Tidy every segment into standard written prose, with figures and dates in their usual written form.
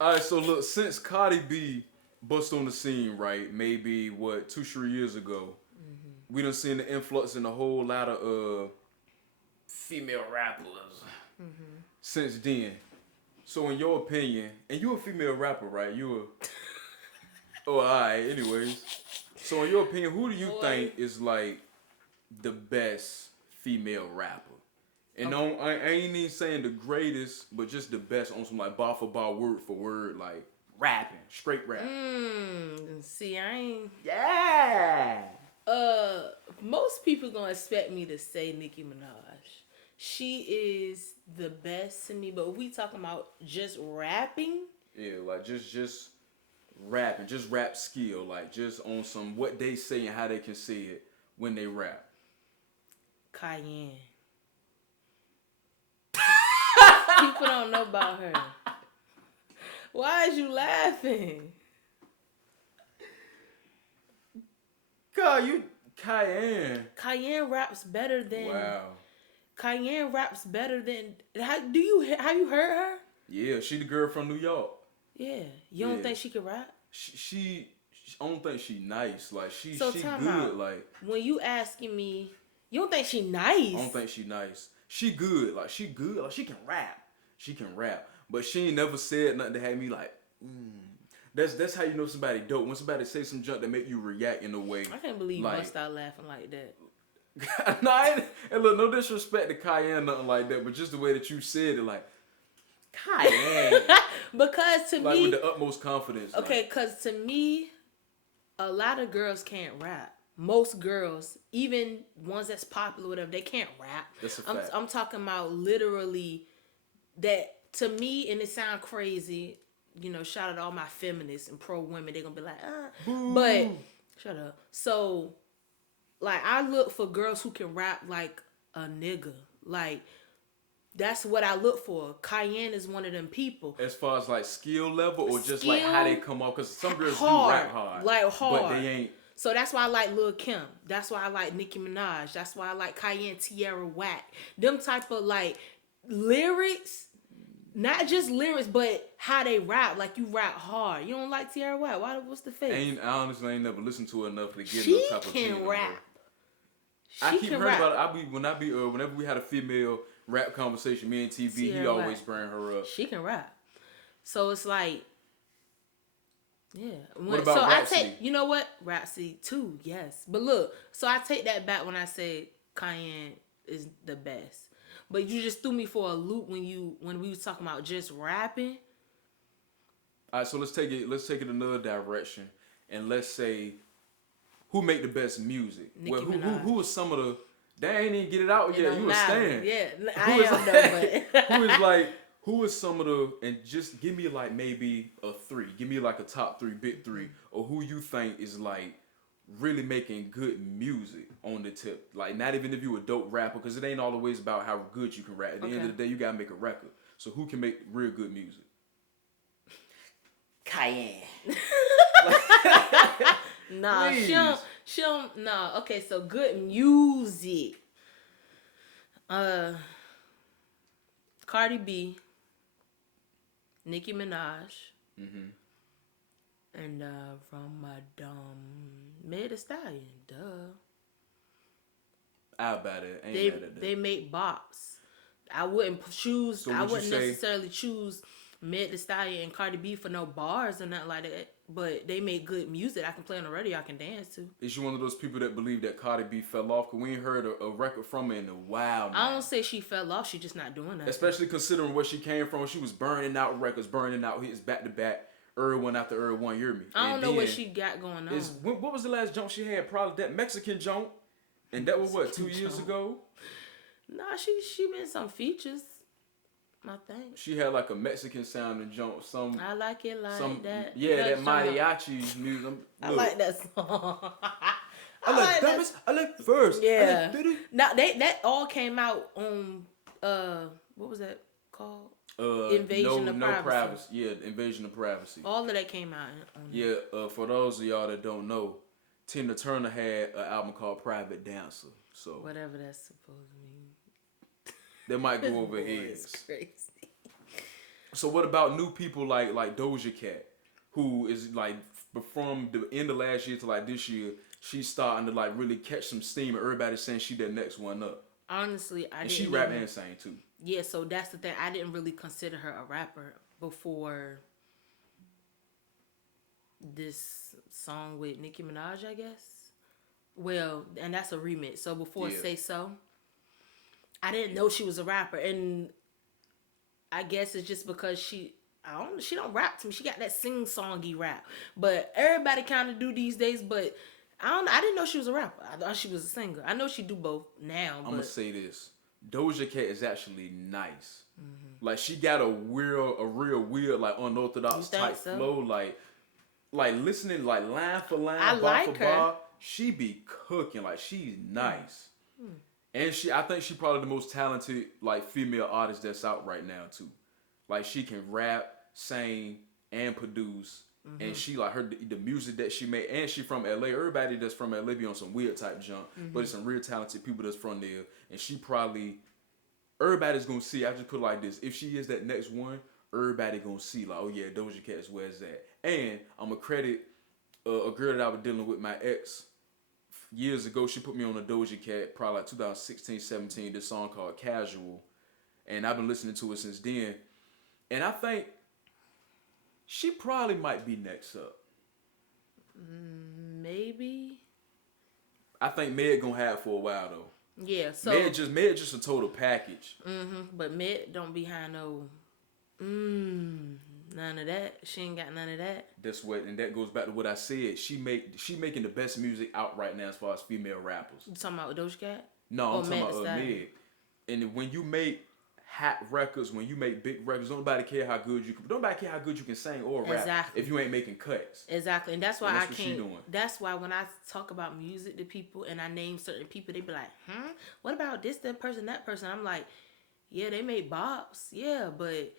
All right, so look, since Cardi B bust on the scene, right? Maybe what 2, 3 years ago, we done seen the influx in a whole lot of female rappers since then. So, in your opinion, and you a female rapper, right? You a oh, alright. Anyways, so in your opinion, who do you Boy. think is like the best female rapper? And Okay. I ain't even saying the greatest, but just the best on some like bar for bar, word for word, like rapping, straight rap. See, I ain't. Yeah. Uh, most people gonna expect me to say Nicki Minaj. She is the best to me, but if we talking about just rapping, Yeah, like just rapping, just rap skill, like just on some what they say and how they can say it when they rap. Cayenne. People don't know about her. Why is you laughing? God, you Cayenne. Cayenne raps better than. Wow. Cayenne raps better than. Have you heard her? Yeah, she the girl from New York. Yeah. You don't Yeah. think she can rap? She I don't think she nice. Like she So she time good. out. Like When you asking me, you don't think she I nice? don't think she nice. She good. Like she good. Like she can rap. She can rap. But she ain't never said nothing to have me like. That's how you know somebody dope. When somebody say some junk that make you react in a way. I can't believe like, bust out laughing like that. no, and look, no disrespect to Cayenne, nothing like that, but just the way that you said it, like Cayenne, Because to like me, with the utmost confidence. okay, Like, because to me, a lot of girls can't rap. Most girls, even ones that's popular, whatever, they can't rap. that's a fact. I'm talking about literally that to me, and it sound crazy. You know, shout out to all my feminists and pro women. They're gonna be like, Boo. but shut up. So, like, I look for girls who can rap like a nigga. Like, that's what I look for. Cayenne is one of them people. As far as like skill level or just like how they come off, because some girls do rap hard, like hard, but they ain't. So that's why I like Lil Kim. That's why I like Nicki Minaj. That's why I like Cayenne, Tierra Whack. Them type of like lyrics, not just lyrics, but how they rap. Like you rap hard. You don't like Tierra Whack? Why? What's the face? I honestly ain't never listened to her enough to get She no type of can opinion rap. on her. She I keep can hearing rap. about it. Whenever we had a female rap conversation, me and TV, he Tierra always Whack. bring her up. She can rap. So it's like, yeah. What about so Rhapsody? I take, you know what? Rhapsody too, yes. But look, so I take that back when I said Cayenne is the best. But you just threw me for a loop when we was talking about just rapping. All right, so let's take it another direction, and let's say who make the best music. Nicki Minaj. Who is some of the? They ain't even get it out It yet. don't You a matter. stand? Yeah, Who I is am like, though, who is like who is some of the, and just give me like maybe a three. Give me like a top three, big three, or who you think is like really making good music on the tip. Like not even if you a dope rapper, because it ain't always about how good you can rap. At the end of the day, you gotta make a record. So who can make real good music? Cayenne. Nah, Please. she don't, nah, okay, so good music. Cardi B, Nicki Minaj, and Ramadan, Meg Thee Stallion, duh. I'll bet it. Ain't mad at that. They make bops. I wouldn't choose. So I would you wouldn't say- necessarily choose Meg Thee Stallion and Cardi B for no bars or nothing like that. But they make good music. I can play on the radio. I can dance to. Is you one of those people that believe that Cardi B fell off? Because we ain't heard a record from her in a while now. I don't say she fell off. She just not doing that. Especially considering where she came from. She was burning out records, burning out hits back to back, one after one. You hear me? I don't And know what then she got going on. what was the last jump she had? Probably that Mexican jump. And that was what, 2 years jump. ago? Nah, she been some features. I think. She had like a Mexican sounding jump. I like it like that. Yeah, that song. mariachi music. I like that song. I like dumbest. I like first. Yeah. I like Now that all came out on what was that called? Invasion of Privacy. Yeah, Invasion of Privacy. All of that came out on Yeah, for those of y'all that don't know, Tina Turner had an album called Private Dancer. So whatever that's supposed to mean. that might go over Boy, heads. it's crazy. So what about new people like Doja Cat, who is like from the end of last year to like this year, she's starting to like really catch some steam, and everybody's saying she the next one up. Honestly, I And didn't. she rap and sing too. Yeah, so that's the thing. I didn't really consider her a rapper before this song with Nicki Minaj, I guess. Well, and that's a remix. So before Say So, I didn't know she was a rapper, and I guess it's just because she don't rap to me. She got that sing-songy rap, but everybody kind of do these days. But I didn't know she was a rapper. I thought she was a singer. I know she do both now. I'm gonna say this: Doja Cat is actually nice. Like she got a real weird, like unorthodox type flow. Like listening, like line for line, bar for bar. She be cooking. Like she's nice. And I think she probably the most talented like female artist that's out right now too. Like she can rap, sing, and produce, and she like the music that she made, and she from LA. Everybody that's from LA be on some weird type junk, but it's some real talented people that's from there, and she probably everybody's gonna see. I just put it like this: if she is that next one, everybody gonna see like, oh yeah, Doja Cat's where's that? And I'm gonna credit a girl that I was dealing with, my ex. Years ago, she put me on a Doja Cat, probably like 2016, 17, this song called Casual. And I've been listening to it since then. And I think she probably might be next up. Maybe. I think Meg gonna have for a while though. Yeah, so Meg just a total package. But Meg don't be behind no none of that. She ain't got none of that. That's what, and that goes back to what I said. She making the best music out right now as far as female rappers. You talking about Doja Cat? No, I'm talking about Meg. And when you make hot records, when you make big records, nobody care how good you can sing or rap if you ain't making cuts. Exactly, and that's why I can't. That's why when I talk about music to people and I name certain people, they be like, what about this, that person, that person? I'm like, yeah, they made bops, yeah, but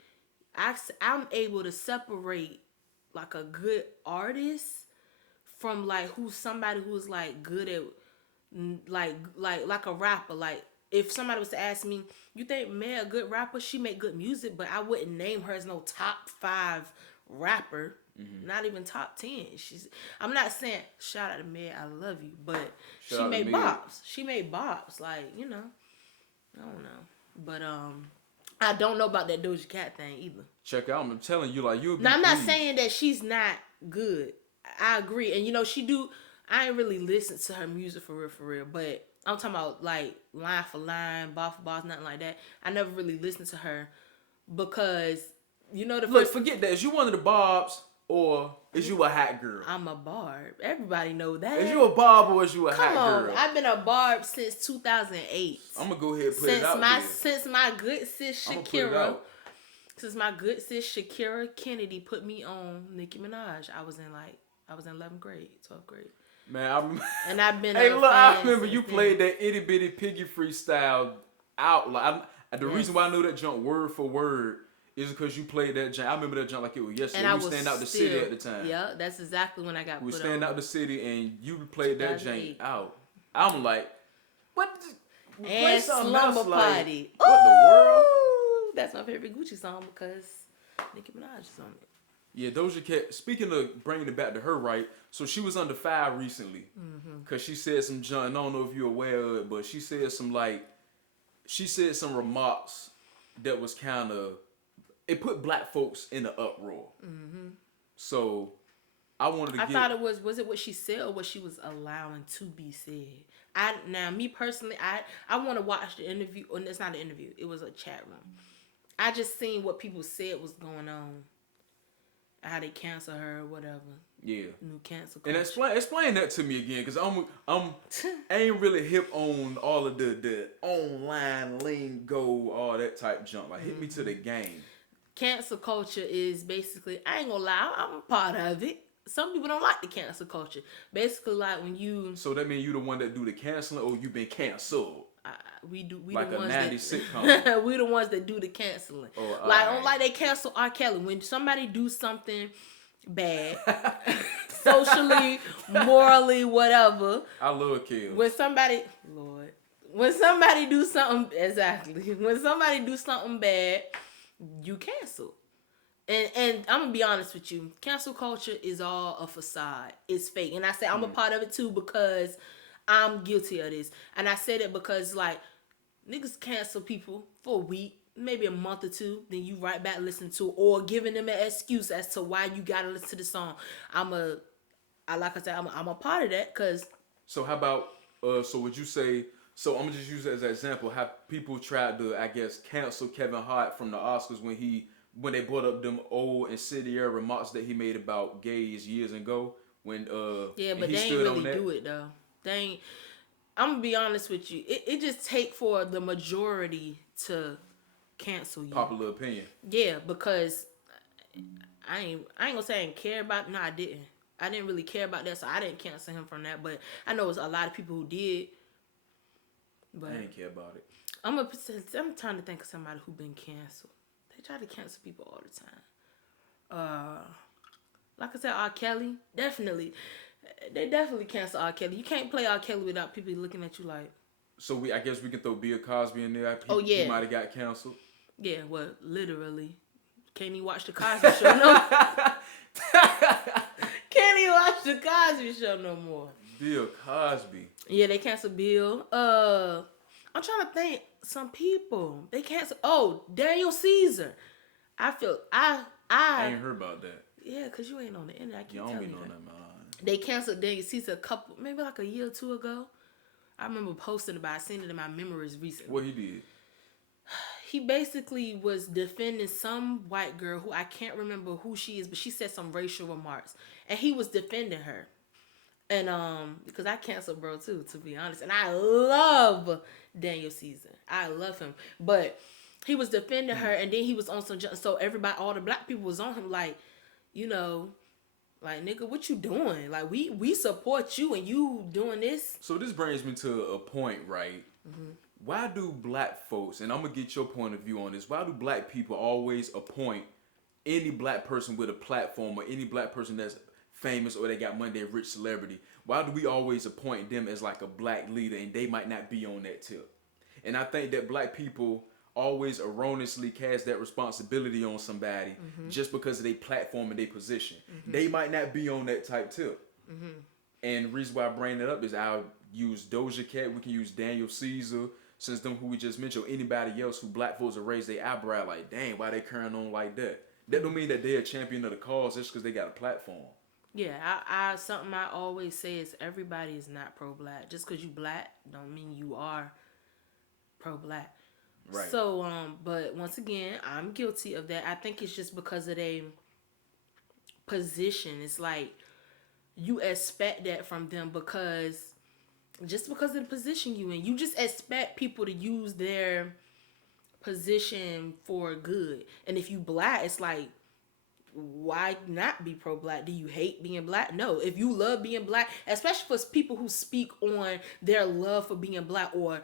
I'm able to separate like a good artist from like who's somebody who's like good at like a rapper. Like if somebody was to ask me, you think Meg a good rapper? She make good music, but I wouldn't name her as no top 5 rapper. Not even top 10. I'm not saying shout out to Meg, I love you, but she made bops. She made bops, like, you know. I don't know. But I don't know about that Doja Cat thing either. Check out. I'm telling you, like, you'll be Now, I'm not pleased. saying that she's not good. I agree. And, you know, I ain't really listened to her music for real. But I'm talking about, like, line for line, bar for bar, nothing like that. I never really listened to her because, you know, forget that. Is you one of the Bobs or is you a hot girl? I'm a barb. Everybody know that. Is you a Bob or is you a hot girl? Come on. I've been a barb since 2008. I'm going to go ahead and put it out there. Since my good sis Shakira. Since my good sis Shakira Kennedy put me on Nicki Minaj. I was in 11th grade, 12th grade. Man, I've been. Hey, look, I remember you played that itty bitty piggy freestyle out. Like, the reason why I know that jump word for word is because you played that jump. I remember that jump like it was yesterday. And we stand out the city at the time. Yeah, that's exactly when I got. We stand out the city and you played that jump out. I'm like, what? And Slumber Party. Like, what the world? That's my favorite Gucci song because Nicki Minaj is on it. Yeah, Doja Cat, speaking of bringing it back to her, right? So she was under fire recently because she said some junk. I don't know if you're aware of it, but she said some remarks that was kind of, it put black folks in an uproar. So I wanted to thought it was it what she said or what she was allowing to be said? Me personally, I want to watch the interview. Or it's not an interview. It was a chat room. I just seen what people said was going on. How they cancel her or whatever. Yeah. New cancel culture. And explain that to me again, because I ain't really hip on all of the online lingo, all that type junk. Like hit me to the game. Cancel culture is basically, I ain't gonna lie, I'm a part of it. Some people don't like the cancel culture. Basically, like when you. So that mean you the one that do the canceling, or you been canceled? We like the ones a 90s sitcom. We the ones that do the canceling. Like they cancel R. Kelly when somebody do something bad, socially, morally, whatever. I love Kelly. When somebody do something bad, you cancel. And I'm gonna be honest with you, cancel culture is all a facade. It's fake, and I say I'm a part of it too because I'm guilty of this. And I said it because like niggas cancel people for a week, maybe a month or two, then you right back listen to, or giving them an excuse as to why you gotta listen to the song. Like I said, I'm a part of that because. So how about so would you say so I'm gonna just use it as an example, how people tried to, I guess, cancel Kevin Hart from the Oscars when they brought up them old incendiary remarks that he made about gays years ago when Yeah, and but he they ain't stood on really that. do it though. They ain't. I'm gonna be honest with you. It just take for the majority to cancel you. Popular opinion. Yeah, because I ain't gonna say I didn't care about. No, I didn't. I didn't really care about that, so I didn't cancel him from that. But I know it's a lot of people who did. But I didn't care about it. I'm trying to think of somebody who been canceled. They try to cancel people all the time. Like I said, R. Kelly, definitely. They definitely cancel R. Kelly. You can't play R. Kelly without people looking at you like. So I guess we can throw Bill Cosby in there. Oh yeah. He might have got canceled. Yeah, well, literally. Can't even watch the Cosby Show no. Can't even watch the Cosby Show no more. Bill Cosby. Yeah, they canceled Bill. I'm trying to think. Some people they canceled. Oh, Daniel Caesar. I ain't heard about that. Yeah, cause you ain't on the internet. I can't tell you that. Man. They canceled Daniel Caesar maybe like a year or two ago. I remember posting about it. I seen it in my memories recently. What he did? He basically was defending some white girl who I can't remember who she is, but she said some racial remarks. And he was defending her. And because I canceled bro too, to be honest. And I love Daniel Caesar. I love him. But he was defending her, and then he was on some, so everybody, all the black people was on him like, you know, like, nigga, what you doing? Like, we support you and you doing this. So this brings me to a point, right? Mm-hmm. Why do black folks, and I'm going to get your point of view on this, why do black people always appoint any black person with a platform or any black person that's famous or they got money, they're a rich celebrity, why do we always appoint them as like a black leader and they might not be on that tip? And I think that black people always erroneously cast that responsibility on somebody just because of their platform and their position. They might not be on that type tip. And the reason why I bring that up is I'll use Doja Cat, we can use Daniel Caesar, since them who we just mentioned, or anybody else who black folks will raise their eyebrow like, dang, why they carrying on like that? That don't mean that they're a champion of the cause just because they got a platform. Yeah, I something I always say is everybody is not pro-black. Just because you black don't mean you are pro-black. Right. So, but once again, I'm guilty of that. I think it's just because of their position. It's like you expect that from them because of the position you in. You just expect people to use their position for good. And if you black, it's like, why not be pro-black? Do you hate being black? No. If you love being black, especially for people who speak on their love for being black, or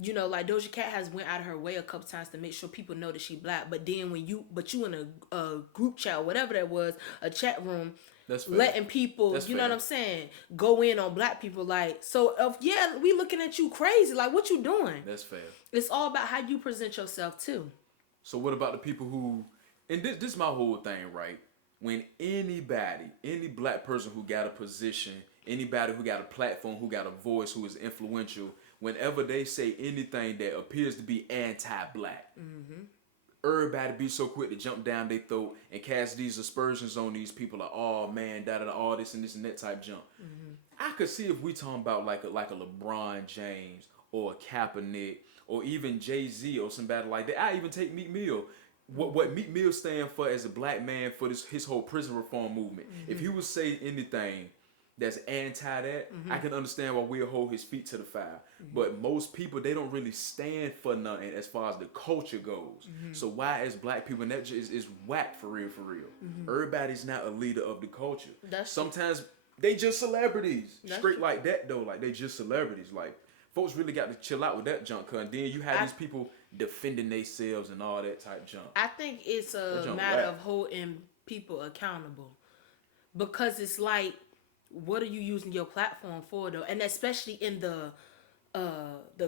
you know, like Doja Cat has went out of her way a couple times to make sure people know that she black. But then when you in a group chat, or whatever that was, a chat room, that's fair. Letting people, that's you fair. know what I'm saying, go in on black people. Like, so yeah, we looking at you crazy. Like, what you doing? That's fair. It's all about how you present yourself too. So what about the people who, and this is my whole thing, right? When any black person who got a position, anybody who got a platform, who got a voice, who is influential, whenever they say anything that appears to be anti-black, everybody be so quick to jump down their throat and cast these aspersions on these people like, oh man, all this and this and that type jump. I could see if we talking about like a LeBron James or a Kaepernick or even Jay-Z or somebody like that. I even take Meek Mill. What Meek Mill stand for as a black man for his whole prison reform movement. If he would say anything that's anti that, I can understand why we'll hold his feet to the fire. But most people, they don't really stand for nothing as far as the culture goes. So why as black people, and that is whack for real. Everybody's not a leader of the culture. Sometimes they just celebrities. Straight like that though, like they just celebrities. Like folks really got to chill out with that junk, cause then you have these people defending themselves and all that type junk. I think it's a matter of holding people accountable, because it's like, what are you using your platform for though? And especially in the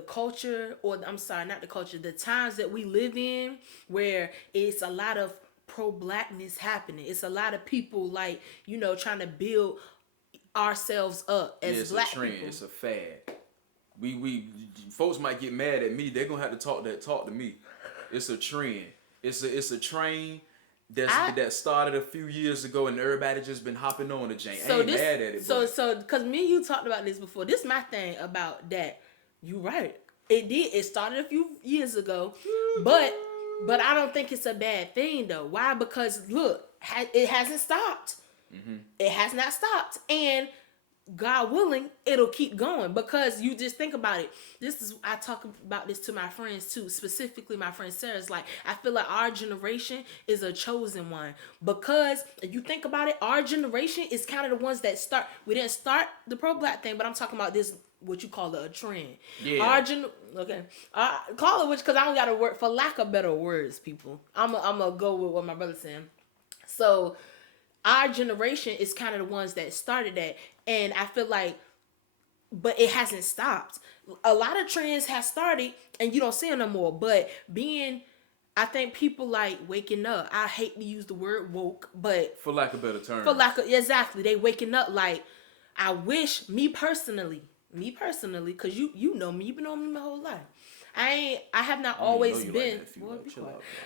culture, or I'm sorry, not the culture, the times that we live in, where it's a lot of pro-blackness happening. It's a lot of people like, trying to build ourselves up Yeah, as it's a black trend. people. It's a fad. We folks might get mad at me. They're gonna have to talk to me. It's a trend. It's a train that started a few years ago, and everybody just been hopping on the jank. I ain't mad at it. So because me and you talked about this before. This is my thing about that. You right. It did. It started a few years ago, but I don't think it's a bad thing though. Why? Because look, it hasn't stopped. Mm-hmm. It has not stopped, and God willing, it'll keep going, because you just think about it. I talk about this to my friends too, specifically my friend Sarah's like, I feel like our generation is a chosen one, because if you think about it, our generation is kind of the ones that we didn't start the pro-black thing, but I'm talking about this, what you call it, a trend. Yeah. Call it which, because I don't got a word, for lack of better words, people. I'm gonna go with what my brother's saying. So our generation is kind of the ones that started that. And I feel like, but it hasn't stopped. A lot of trends have started and you don't see them no more. But I think people like waking up. I hate to use the word woke, but for lack of better term. Exactly. They waking up like, I wish, me personally, because you know me, you've been on me my whole life. I have not always been.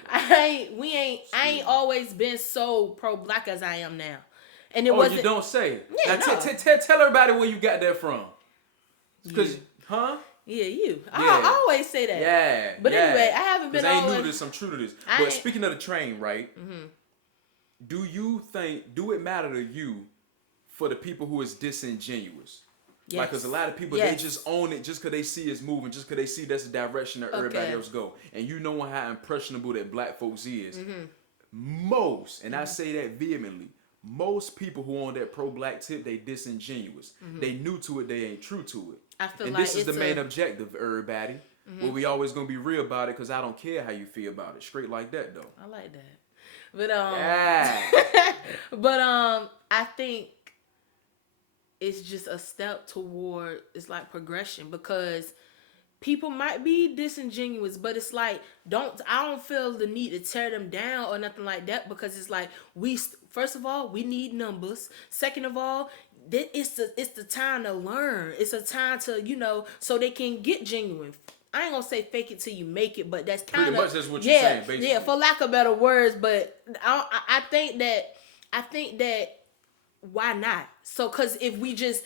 I ain't always been so pro-black as I am now. And it wasn't. You don't say. Yeah, now tell everybody where you got that from. Because, huh? Yeah, you. Yeah. I always say that. Yeah. But anyway, I haven't been. I ain't new to this. I'm true to this. But speaking of the train, right? Mm-hmm. Do it matter to you for the people who is disingenuous? Yes. Like, because a lot of people, they just own it just because they see it's moving, just because they see that's the direction that everybody else go. And you know how impressionable that black folks is. Mm-hmm. Most, and I say that vehemently, most people who on that pro-black tip, they disingenuous. Mm-hmm. They new to it, they ain't true to it. I feel and like this is the main objective, everybody. Mm-hmm. Well, we always gonna be real about it, because I don't care how you feel about it. Straight like that, though. I like that. But I think it's just a step toward, it's like progression, because people might be disingenuous, but it's like, I don't feel the need to tear them down or nothing like that, because it's like, first of all, we need numbers. Second of all, it's the time to learn. It's a time to, so they can get genuine. I ain't gonna say fake it till you make it, but that's kind of pretty much that's what you're saying, basically. Yeah, for lack of better words, but I think that why not? So, cause if we just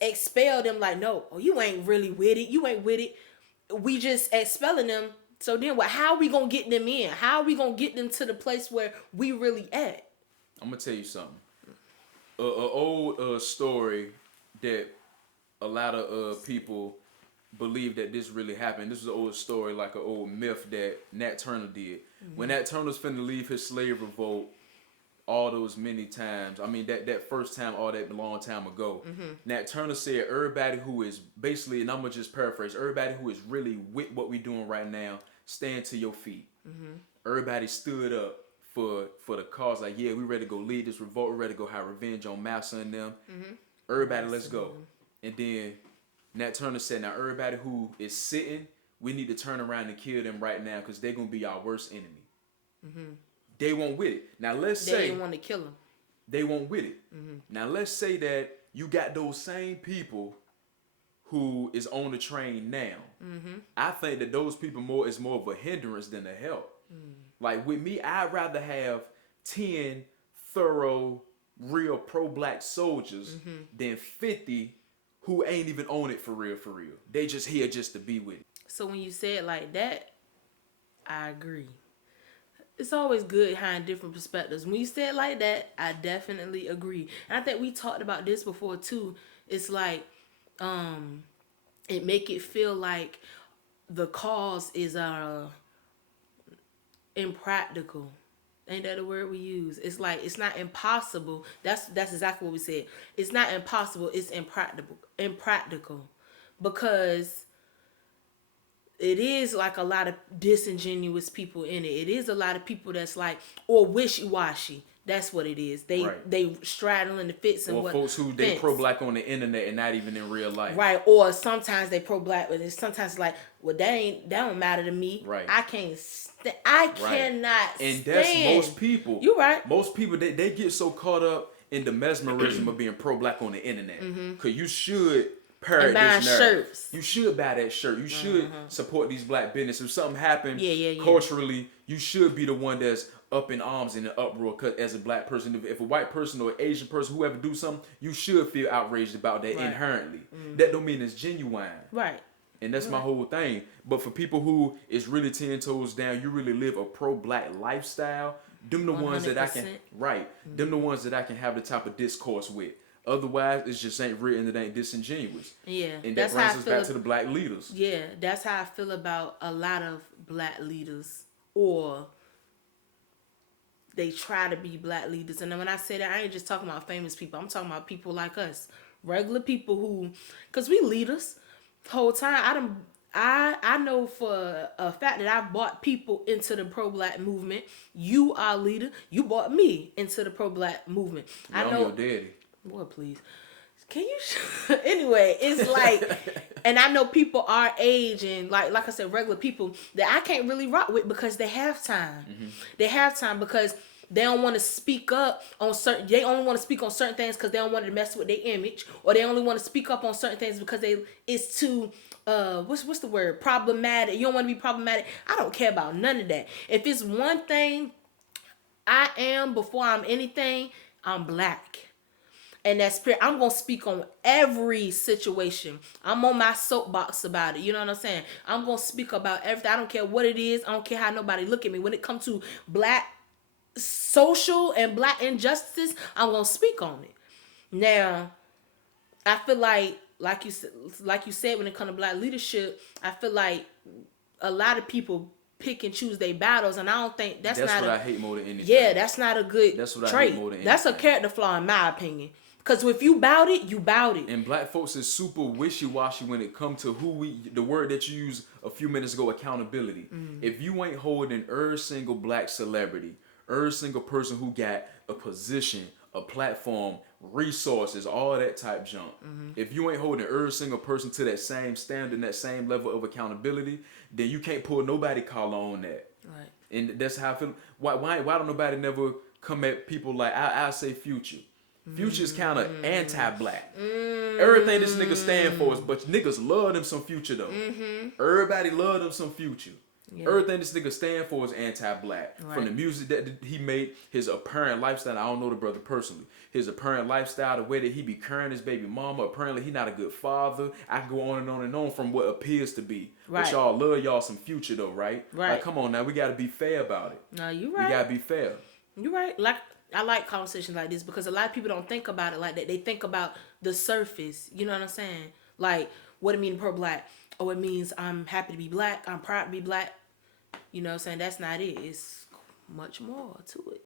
expel them like, no, you ain't really with it, we just expelling them. So then what? How are we gonna get them in? How are we gonna get them to the place where we really at? I'm gonna tell you something. An old story that a lot of people believe that this really happened. This was an old story, like an old myth that Nat Turner did. Mm-hmm. When Nat Turner was finna leave his slave revolt, all those many times, I mean that first time, all that long time ago, mm-hmm. Nat Turner said, everybody who is basically, and I'm gonna just paraphrase, everybody who is really with what we're doing right now, stand to your feet. Mm-hmm. Everybody stood up for the cause, like, yeah, we ready to go lead this revolt, we're ready to go have revenge on Massa and them. Mm-hmm. Everybody, let's go. And then Nat Turner said, now everybody who is sitting, we need to turn around and kill them right now, because they're going to be our worst enemy. Mm-hmm. They won't with it. Now let's say... They didn't want to kill them. They won't with it. Mm-hmm. Now let's say that you got those same people who is on the train now. Mm-hmm. I think that those people is more of a hindrance than a help. Mm. Like with me, I'd rather have 10 thorough, real pro-black soldiers than 50 who ain't even on it for real. They just here just to be with it. So when you say it like that, I agree. It's always good having different perspectives. When you say it like that, I definitely agree. And I think we talked about this before too. It's like, it make it feel like the cause is impractical. Ain't that the word we use? It's like, it's not impossible. That's exactly what we said. It's not impossible. It's impractical, because it is like a lot of disingenuous people in it. It is a lot of people that's like, or wishy-washy. That's what it is. Right. They straddling the fence and Or what folks who they fence. pro-black on the internet and not even in real life. Right. Or sometimes they pro-black, but it's sometimes like, well, that don't matter to me. Right. I can't. I cannot. And stand. that's most people. You right. Most people they get so caught up in the mesmerism of being pro-black on the internet. Cause you should parrot this narrative. Shirts. You should buy that shirt. You should support these black businesses. If something happened culturally, you should be the one that's up in arms in an uproar. Cause as a black person, if a white person or an Asian person, whoever do something, you should feel outraged about that inherently. That don't mean it's genuine. Right. And that's my whole thing. But for people who is really 10 toes down, you really live a pro-black lifestyle, them the 100%. Ones that I can, them the ones that I can have the type of discourse with. Otherwise, it just ain't written, it ain't disingenuous. Yeah. And that brings us back to the black leaders. Yeah, that's how I feel about a lot of black leaders, or they try to be black leaders. And when I say that, I ain't just talking about famous people. I'm talking about people like us, regular people who, because we leaders. Whole time, I know for a fact that I've brought people into the pro-black movement. You are a leader. You brought me into the pro-black movement. Yeah, I know. I'm your daddy. Boy, please. Can you? Anyway, it's like, and I know people our age and like I said, regular people that I can't really rock with because they have time. They have time because they don't want to speak up on certain. They only want to speak on certain things because they don't want to mess with their image, or they only want to speak up on certain things because it's too what's the word, problematic. You don't want to be problematic. I don't care about none of that. If it's one thing I am before I'm anything, I'm black. And that's spirit. I'm gonna speak on every situation. I'm on my soapbox about it. You know what I'm saying? I'm gonna speak about everything. I don't care what it is. I don't care how nobody look at me. When it comes to black social and black injustices, I'm gonna speak on it. Now, I feel like you said, when it comes to black leadership, I feel like a lot of people pick and choose their battles, and I don't think that's not what I hate more than anything. Yeah, that's not a good trait. I hate more than anything. That's a character flaw in my opinion. Because if you bout it, you bout it. And black folks is super wishy-washy when it comes to the word that you used a few minutes ago, accountability. If you ain't holding every single black celebrity, every single person who got a position, a platform, resources, all that type junk. If you ain't holding every single person to that same standard, that same level of accountability, then you can't pull nobody collar on that. Right. And that's how I feel. Why don't nobody never come at people like I say Future? Future's kind of anti-black. Everything this nigga stand for is, but niggas love them some Future though. Everybody love them some Future. Yeah. Everything this nigga stand for is anti-black. Right. From the music that he made, his apparent lifestyle. I don't know the brother personally. His apparent lifestyle, the way that he be carrying his baby mama. Apparently he not a good father. I can go on and on and on from what appears to be. Right. But y'all love y'all some Future though, right? Right. Like, come on now, we gotta be fair about it. No, you right. We gotta be fair. You right. Like, I like conversations like this because a lot of people don't think about it like that. They think about the surface. You know what I'm saying? Like, what it mean pro-black? Oh, it means I'm happy to be black. I'm proud to be black. You know what I'm saying? That's not it. It's much more to it.